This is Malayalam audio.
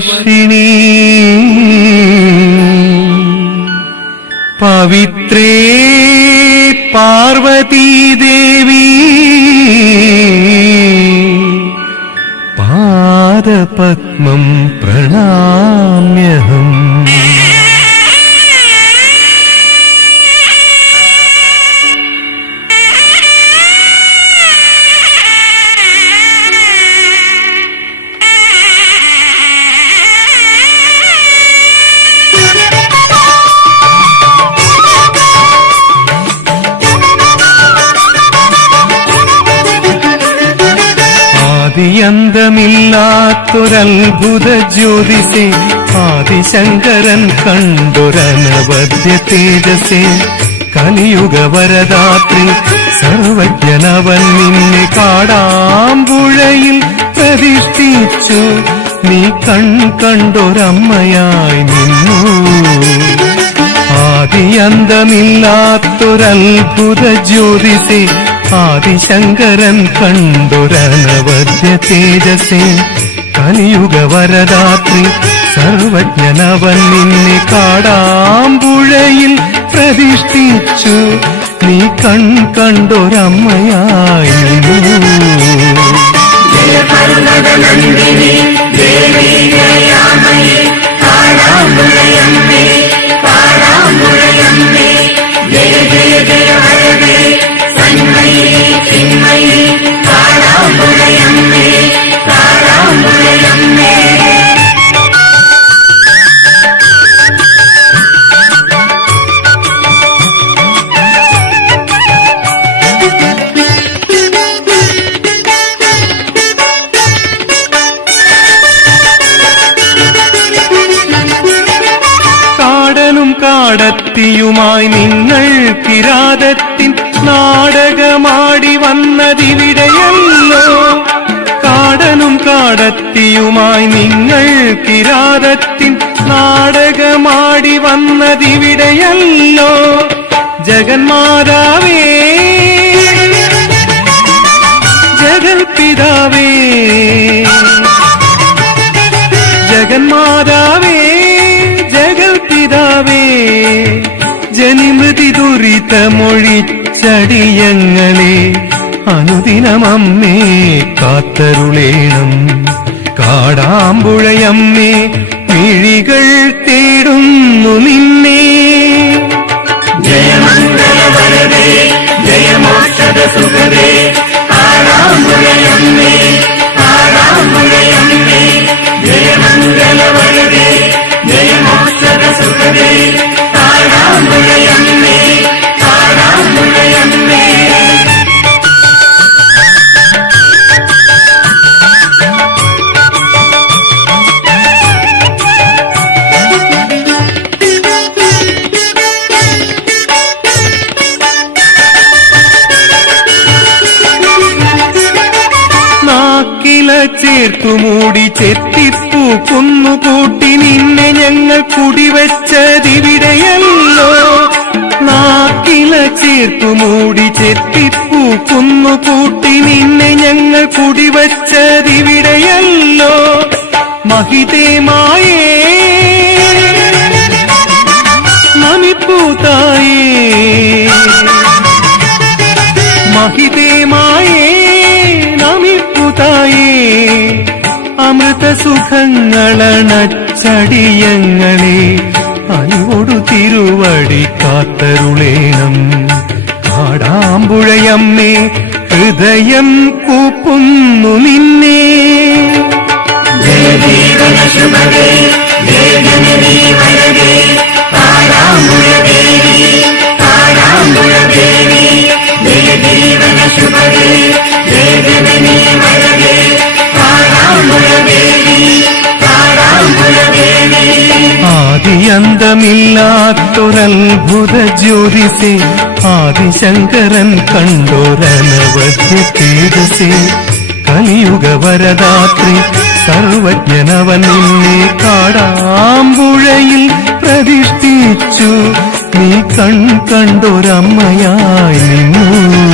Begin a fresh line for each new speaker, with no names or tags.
വർഷിണി പവിത്രേ പാർവതീദേവി പാദപത്മം പ്രണാമ്യഹം. ആദിയന്തമില്ലാത്തൊരത്ഭുത ജ്യോതിസേ ആദിശങ്കരൻ കണ്ടൊരനവദ്യ തേജസേ കലിയുഗ വരദാത്രി സർവജ്ഞനവൻ നിന്നെ കാടാമ്പുഴയിൽ പ്രതിഷ്ഠിച്ചു. നീ കൺ കണ്ടൊരമ്മയായി നിന്നു. ആദിയന്തമില്ലാത്തൊരത്ഭുത ജ്യോതിസേ ആദിശങ്കരൻ കണ്ടുരനവദ്യ തേജസേ കലിയുഗ വരദാത്രി സർവജ്ഞനവൻ നിന്നെ കാടാമ്പുഴയിൽ പ്രതിഷ്ഠിച്ചു. നീ കൺ കണ്ടൊരമ്മയായി നിന്നു.
ജയപർവതനന്ദിനി ദേവി
കാടനും കാടത്തിയുമായി നിങ്ങൾ കിരാതത്തിൻ നാടകമാടി വന്നതിവിടെയല്ലോ. കാടനും കാടത്തിയുമായി നിങ്ങൾ കിരാതത്തിൻ നാടകമാടി വന്നതിവിടെയല്ലോ. ജഗന്മാതാവേ ജഗൽപിതാവേ ദുരിതമൊഴിച്ചടിയങ്ങളെ അനുദിനമമ്മേ കാത്തരുളേണം. കാടാമ്പുഴയമ്മേ മിഴികൾ തേടുന്നു നിന്നെ. നാക്കില ചേർത്തുമൂടി ചെത്തിപ്പൂ കുന്നുകൂട്ടി നിന്നെ ഞങ്ങൾ കുടിവെച്ചതിവിടെയല്ലോ. നാക്കില ചേർത്തുമൂടി ചെത്തിപ്പൂ കുന്നുകൂട്ടി നിന്നെ ഞങ്ങൾ കുടിവെച്ചതിവിടെയല്ലോ. മഹിതേ മായേ നമിപ്പുതായേ അമൃത സുഖങ്ങളണച്ചടിയങ്ങളെ അലിവൊടു തിരുവടി കാത്തരുളേണം. കാടാമ്പുഴയമ്മേ ഹൃദയം കൂപ്പുന്നു നിന്നെ.
ജയജീവന
ആദിയന്തമില്ലാത്തൊരത്ഭുത ജ്യോതിസേ ആദിശങ്കരൻ കണ്ടോരനവധ്യ തേജസേ. കലിയുഗ വരദാത്രി സർവജ്ഞനവൻ നിന്നെ കാടാമ്പുഴയിൽ പ്രതിഷ്ഠിച്ചു. നീ കൺ കണ്ടൊരമ്മയായി നിന്നു.